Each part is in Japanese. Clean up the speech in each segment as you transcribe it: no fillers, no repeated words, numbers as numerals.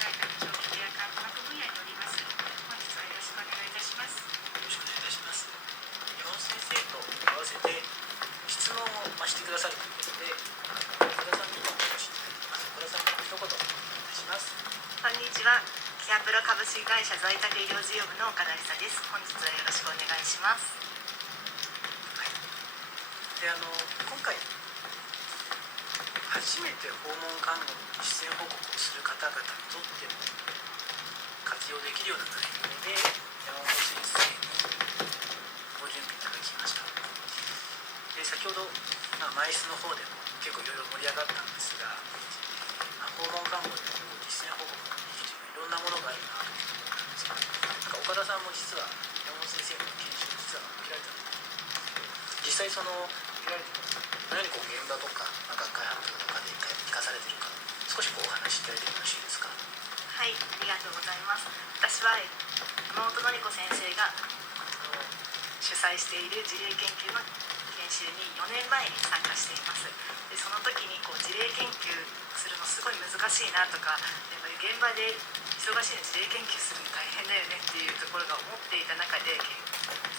在宅長期ケア看護学分野におります。本日はよろしくお願いいたします。よろしくお願いいたします。山本先生と合わせて質問をしてくださるということで、岡田さんにもお越しいただきます。岡田さんに一言お願いいたします。こんにちは。ケアプロ株式会社在宅医療事業部の岡田理沙です。本日はよろしくお願いします。はい、で今回初めて訪問看護の実践報告をする方々にとっても活用できるような内容で山本先生にご準備いただきました。で、先ほど、前室の方でも結構いろいろ盛り上がったんですが、訪問看護で実践報告ができるいろんなものがあるなというふうに思ったんですが、岡田さんも実は山本先生の研修実は受けられたと思うんですけど、実際受けられてどのように現場とか学会発表とかで生かされているか、少しお話しいただいてよろしいですか。はい、ありがとうございます。私は山本典子先生が主催している事例研究の研修に4年前に参加しています。で、その時に事例研究するのすごい難しいなとか、やっぱり現場で忙しいの事例研究するの大変だよねっていうところが思っていた中で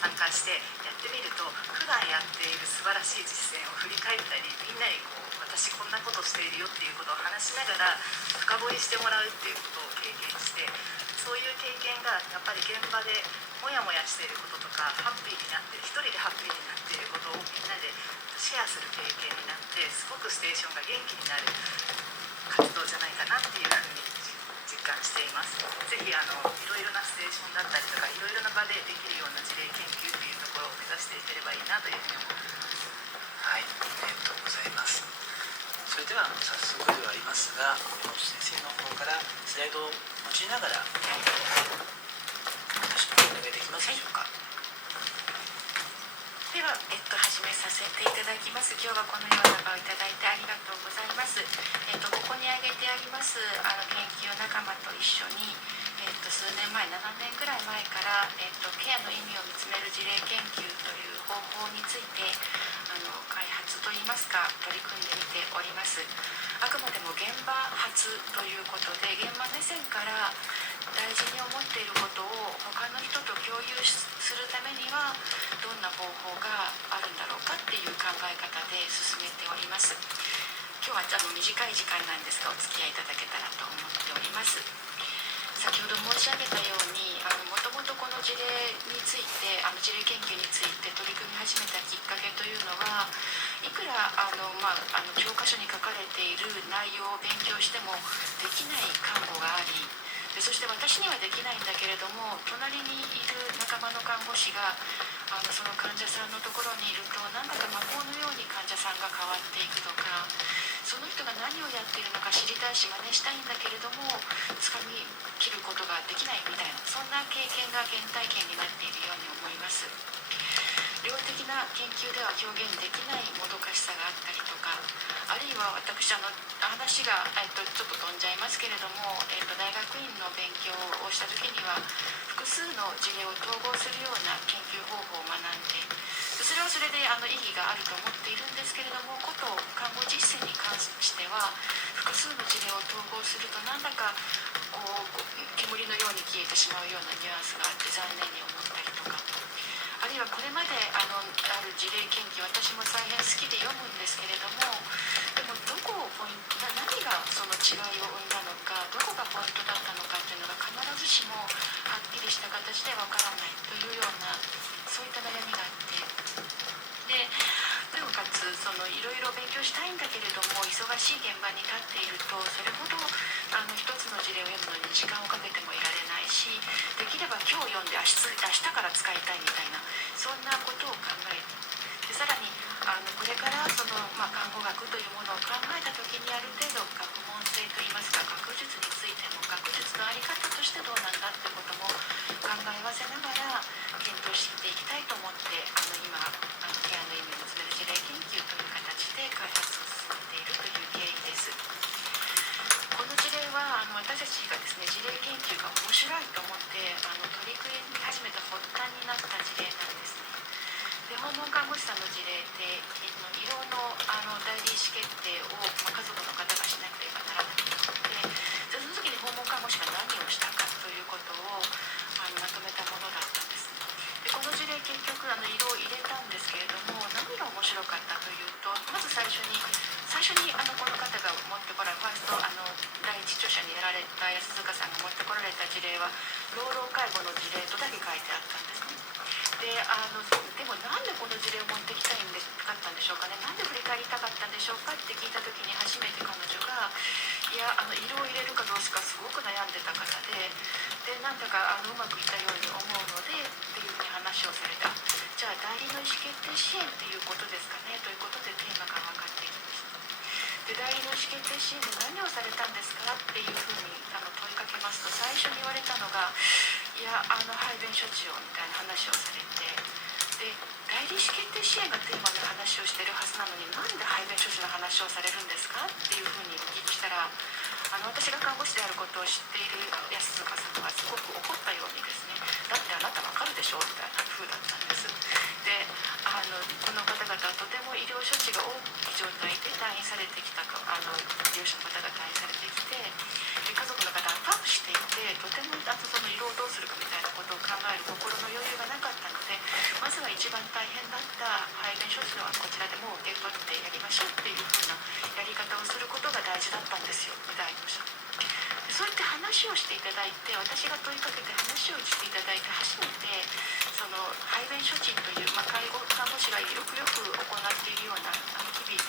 参加してやってみると、普段やっている素晴らしい実践を振り返ったり、みんなに私こんなことしているよっていうことを話しながら深掘りしてもらうっていうことを経験して、そういう経験がやっぱり現場でモヤモヤしていることとか、ハッピーになって一人でハッピーになっていることをみんなでシェアする経験になって、すごくステーションが元気になる活動じゃないかなっていうふうに実感しています。ぜひいろいろなステーションだったりとか、いろいろな場でできるような事例研究というところを目指していければいいなというふうに思います。はい、ありがとうございます。それでは早速ではありますが、山本先生の方からスライドを用いながら私もお願いできますでしょうか。では、始めさせていただきます。今日はこのような場をいただいてありがとうございます。ここに挙げてあります研究仲間と一緒に、数年前、7年ぐらい前から、ケアの意味を見つめる事例研究という方法について開発といいますか、取り組んでみております。あくまでも現場発ということで、現場目線から大事に思っていることを他の人と共有するためにはどんな方法があるんだろうかっていう考え方で進めております。今日は短い時間なんですが、お付き合いいただけたらと思っております。先ほど申し上げたように、もともとこの事例について、事例研究について取り組み始めたきっかけというのは、いくら教科書に書かれている内容を勉強してもできない看護があり、そして私にはできないんだけれども、隣にいる仲間の看護師がその患者さんのところにいると、なんだか魔法のように患者さんが変わっていくとか、その人が何をやっているのか知りたいし真似したいんだけれども掴み切ることができないみたいな、そんな経験が原体験になっているように思います。量的な研究では表現できないもどかしさがあったりとか、あるいは私話が、ちょっと飛んじゃいますけれども、大学院の勉強をした時には複数の事例を統合するような研究方法を学んで、それはそれで意義があると思っているんですけれども、こと看護実践に関しては複数の事例を統合するとなんだか煙のように消えてしまうようなニュアンスがあって残念に思ったりとか、あるいはこれまである事例研究、私も大変好きで読むんですけれども、でもどこをポイント、何がその違いを生んだのか、どこがポイントだったのかっていうのが必ずしもはっきりした形でわからないというような、そういった悩みがあって、でなおかついろいろ勉強したいんだけれども忙しい現場に立っていると、それほど一つの事例を読むのに時間をかけてもいられないし、できれば今日読んで明日から使いたいみたいな、そんなことを考えて、さらにこれから看護学というものを考えた時に、ある程度学問性といいますか、学術についても学術の在り方としてどうなんだってことも考え合わせながら検討していきたいと思って、今ケアの意味を見つめる事例研究という形で開発を進めているという経緯です。この事例は私たちがですね、事例研究が面白いと思って取り組み始めた発端になった事例なんですね。で、訪問看護師さんの事例で胃ろうの代理意思決定を、家族の方がしなければならないので、その時に訪問看護師が何をしたかということをまとめたものだったんです。でこの事例結局色を入れたんですけれども、何が面白かったというと、まず最初にこの方が持ってこられファースト第一著者にやられた安塚さんが持ってこられた事例は老老介護の事例とだけ書いてあったんですね。でもなんでこの事例を持ってきたかったんでしょうかね、なんで振り返りたかったんでしょうかって聞いた時に、初めて彼女が色を入れるかどうかすごく悩んでた方で、なんだかうまくいったように思うのでっていうふうに話をされた。じゃあ代理の意思決定支援っていうことですかねということでテーマが分かってきました。で代理の意思決定支援で何をされたんですかっていうふうに問いかけますと、最初に言われたのが排便処置をみたいな話をされて、で代理意思決定支援がテーマの話をしているはずなのに、なんで排便処置の話をされるんですかっていうふうにお聞きしたら、私が看護師であることを知っている安塚さんはすごく怒ったようにですね、だってあなたわかるでしょみたいな風だったんです。でこの方々はとても医療処置が多い状態で退院されてきた医療者の方が退院されてきて、家族の方はパンプしていて、とてもその胃ろをどうするかみたいなことを考える心の余裕がなかったので、まずは一番大変だった排便処置のはこちらでもう受け取ってやりましょうっていう風なやり方をすることが大事だったんですよみたいな。そうやって話をしていただいて、私が問いかけて話をしていただいて初めて、その排便処置という、看護師がよく行っているような日々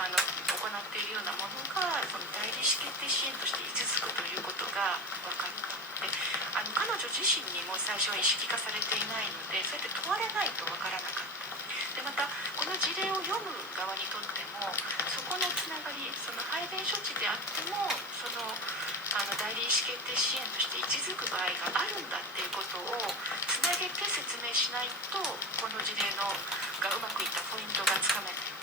行っているようなものがその代理意思決定支援として位置づくということが分かった。で彼女自身にも最初は意識化されていないので、そうやって問われないと分からなかった。でまたこの事例を読む側にとっても、そこのつながり、その排便処置であってもその代理意思決定支援として位置づく場合があるんだっていうことをつなげて説明しないと、この事例がうまくいったポイントがつかめない。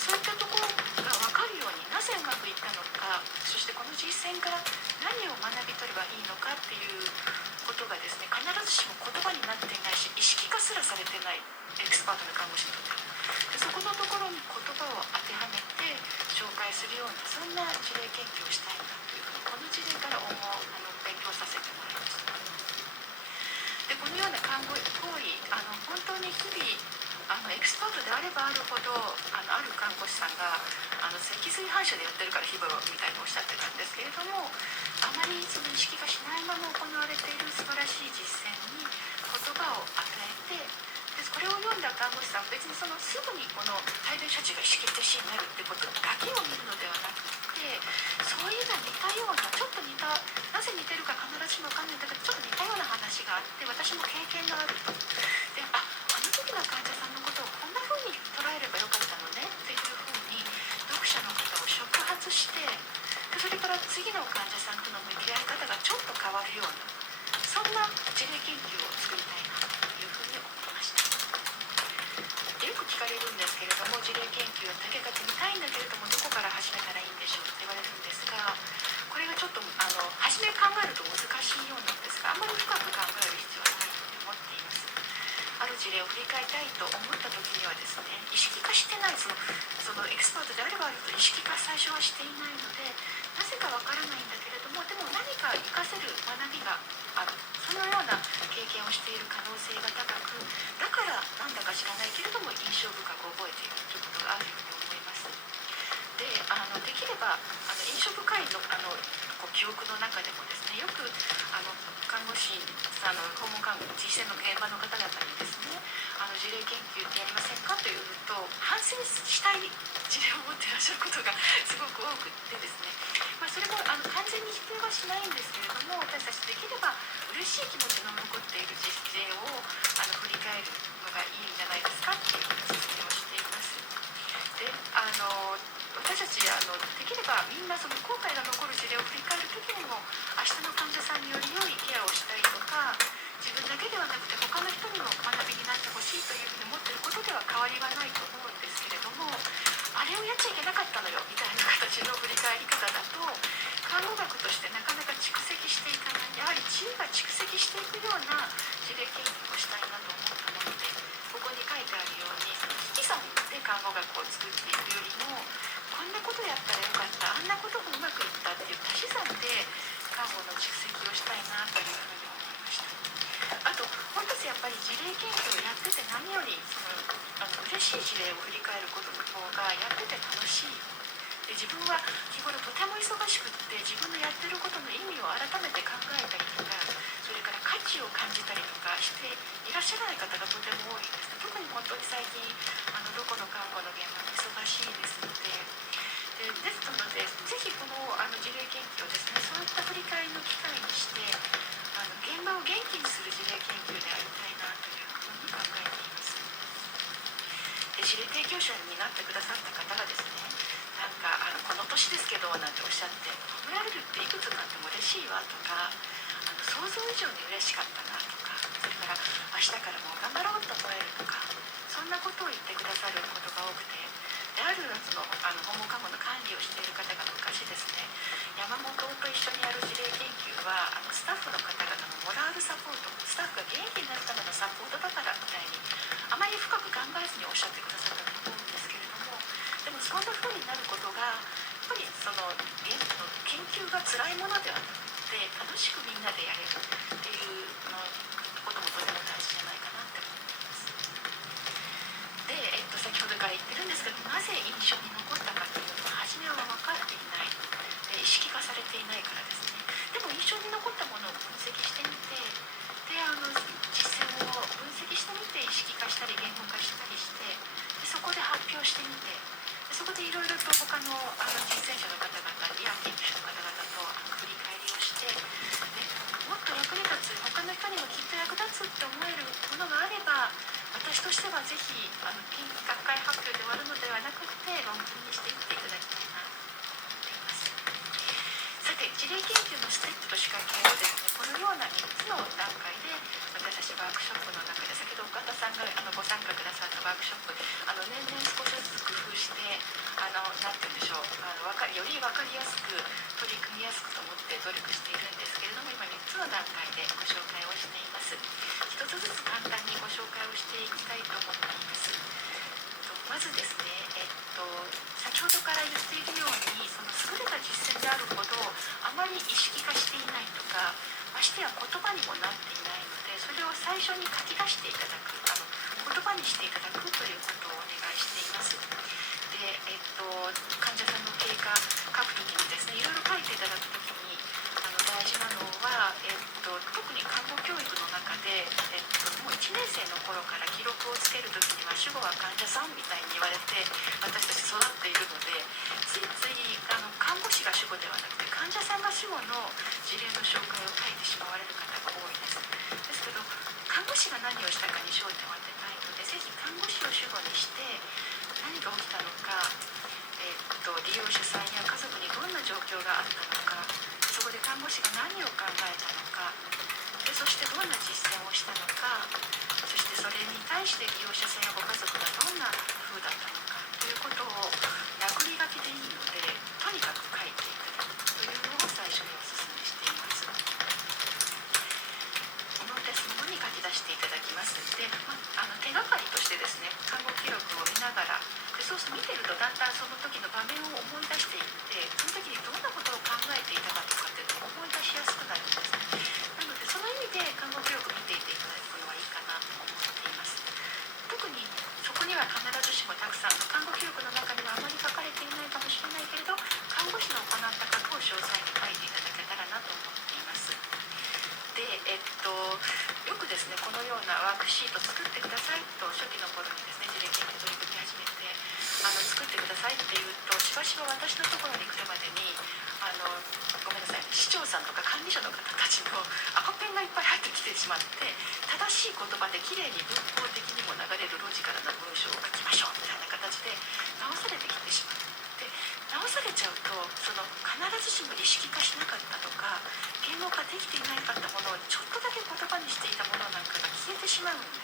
そういったところが分かるように、なぜうまくいったのか、そしてこの実践から何を学び取ればいいのかっていうことがですね、必ずしも言葉になっていないし、意識化すらされてないエキスパートの看護師にとってで、そこのところに言葉を当てはめて紹介するような、そんな事例研究をしたいなというふうに、この事例から勉強させてもらいました。でこのような看護行為、本当に日々エキスパートであればあるほどある看護師さんが脊髄反射でやってるから日々みたいにおっしゃってたんですけれども、あまりその意識がしないまま行われている素晴らしい実践に言葉を与えて、でこれを読んだ看護師さんは別にすぐにこの排便処置が意思決定支援になるってことだけを見るのではなくて、そういうの似たような、ちょっと似た、なぜ似てるか必ずしも分かんないんだけど、ちょっと似たような話があって、私も経験があると。であの時の患者さんのことをこんな風に捉えればよかったのねっていう風に読者の方を触発して、でそれから次の患者さんとの向き合い方がちょっと変わるような、そんな事例研究を作りたいなという風に思いました。よく聞かれるんですけれども、事例研究だけが見たいんだけれどもどこから始めたらいいんでしょうって言われるんですが、これがちょっと初め考えると難しいようなんですが、あまり深く考える必要はないと思っています。ある事例を振り返りたいと思った時にはですね、意識化してない、そのエキスパートであればあると意識化最初はしていないので、なぜかわからないんだけれども、でも何か活かせる学びがある、そのような経験をしている可能性が高く、だからなんだか知らないけれども印象深く覚えているということがあるように思います。でできれば印象深いの記憶の中でもですね、よく看護師さん訪問看護実践の現場の方々にですね、事例研究ってやりませんかというと、反省したい事例を持っていらっしゃることがすごく多くてですね、それも完全に否定はしないんですけれども、私たちできれば嬉しい気持ちの残っている実例を振り返るのがいいんじゃないですかっていう説明をしています。で私たちできればみんなその後悔が残る事例を振り返る時にも、明日の患者さんにより良いケアをしたいとか、自分だけではなくて他の人にも学びになってほしいというふうに思っていることでは変わりはないと思うんですけれども、あれをやっちゃいけなかったのよみたいな形の振り返り方だと、看護学としてなかなか蓄積していかない、やはり知恵が蓄積していくような事例研究をしたいなと思ったもので、ここに書いてあるようにその引き算で看護学を作っていくよりも、こんなことやったらよかった、あんなこともうまくいったっていう足し算で看護の蓄積をしたいなというふうに思いました。あともう一つやっぱり事例研究をやってて何より嬉しい事例を振り返ることの方がやってて楽しい。で自分は日頃とても忙しくって自分のやってることの意味を改めて考えたりとか、それから価値を感じたりとかしていらっしゃらない方がとても多いんですね。特に本当に最近どこの看護の現場も忙しいですので、ですのでぜひこの事例研究をですね、そういった振り返りの機会にして現場を元気にする事例研究でありたいなというふうに考えています。で事例提供者になってくださった方がですね、なんかこの年ですけどなんておっしゃって、褒められるっていくつになっても嬉しいわとか、想像以上に嬉しかったなとか、それから明日からもう頑張ろうと思えるとか、そんなことを言ってくださることが多くて、である訪問看護の管理をしている方が昔ですね、山本と一緒にやる事例研究はスタッフの方々のモラルサポート、スタッフが元気になるためのサポートだからみたいにあまり深く考えずにおっしゃってくださったと思うんですけれども、でもそんな風になることがやっぱり現地の研究が辛いものではなくて、楽しくみんなでやれるっていうこともとても大事じゃないかなって思っています。で、先ほどから言ってるんですけど、なぜ印象に残ったかというのは初めは分かっていない、意識化されていないからですね。でも印象に残ったものを分析してみて、で実践を分析してみて意識化したり言語化したりして、でそこで発表してみて、でそこでいろいろと他の実践者の方々や研究者の方々と振り返りをして、でもっと役に立つ、他の人にもきっと役立つって思えるものがあれば、私としてはぜひ学会発表で終わるのではなくて論文にしていっていただきたいなと思っています。さて、事例研究のステップと仕掛けをですね、このような3つの段階で私たちワークショップの中で、先ほど岡田さんがご参加くださったワークショップ、年々少しずつ工夫してなんて言うんでしょう、より分かりやすく取り組みやすくと思って努力しているんですけれども、今3つの段階でご紹介をしています。一つずつ簡単にご紹介をしていきたいと思っています。まずですね、先ほどから言っているように、その優れた実践であるほどあまり意識化していないとか、ましてや言葉にもなっていないので、それを最初に書き出していただく、言葉にしていただくということをお願いしています。で、患者さんの経過書くときにですね、いろいろ書いていただくときに大事なのは、特に看護教育の中で、もう1年生の頃から記録をつけるときには主語は患者さんみたいに言われて私たち育っているので、ついつい看護師が主語ではなくて患者さんが主語の事例の紹介を書いてしまわれる方が多いです。ですけど看護師が何をしたかに焦点を当てたいので、ぜひ看護師を主語にして何が起きたのか、利用者さんや家族にどんな状況があったのか、そこで看護師が何を考えたのか、でそしてどんな実践をしたのか、そしてそれに対して利用者さんやご家族がどんな風だったのかということを殴り書きでいいので、とにかく書いていくというのを最初にお勧めしています。ノーテスの方に書き出していただきます。で、手がかりとしてですね、看護記録を見ながら、そうすると見てるとだんだんその時の場面を思い出していって、その時にどんなことを考えていたかとかっていうのを思い出しやすくなるんですね。なのでその意味で看護記録を見ていっていただくのはいいかなと思っています。特にそこには必ずしもたくさん看護記録の中にはあまり書かれていないかもしれないけれど、看護師の行ったことを詳細に書いていただけたらなと思っています。で、よくですね、このようなワークシート作ってくださいと初期の頃にですね、事例研究取り組み始めて作ってくださいって言うと、しばしば私のところに来るまでにごめんなさい、市長さんとか管理者の方たちの赤ペンがいっぱい入ってきてしまって、正しい言葉できれいに文法的にも流れるロジカルな文章を書きましょうみたいな形で直されてきてしまう。で直されちゃうと、必ずしも意識化しなかったとか言語化できていなかったものをちょっとだけ言葉にしていたものなんかが消えてしまうんです。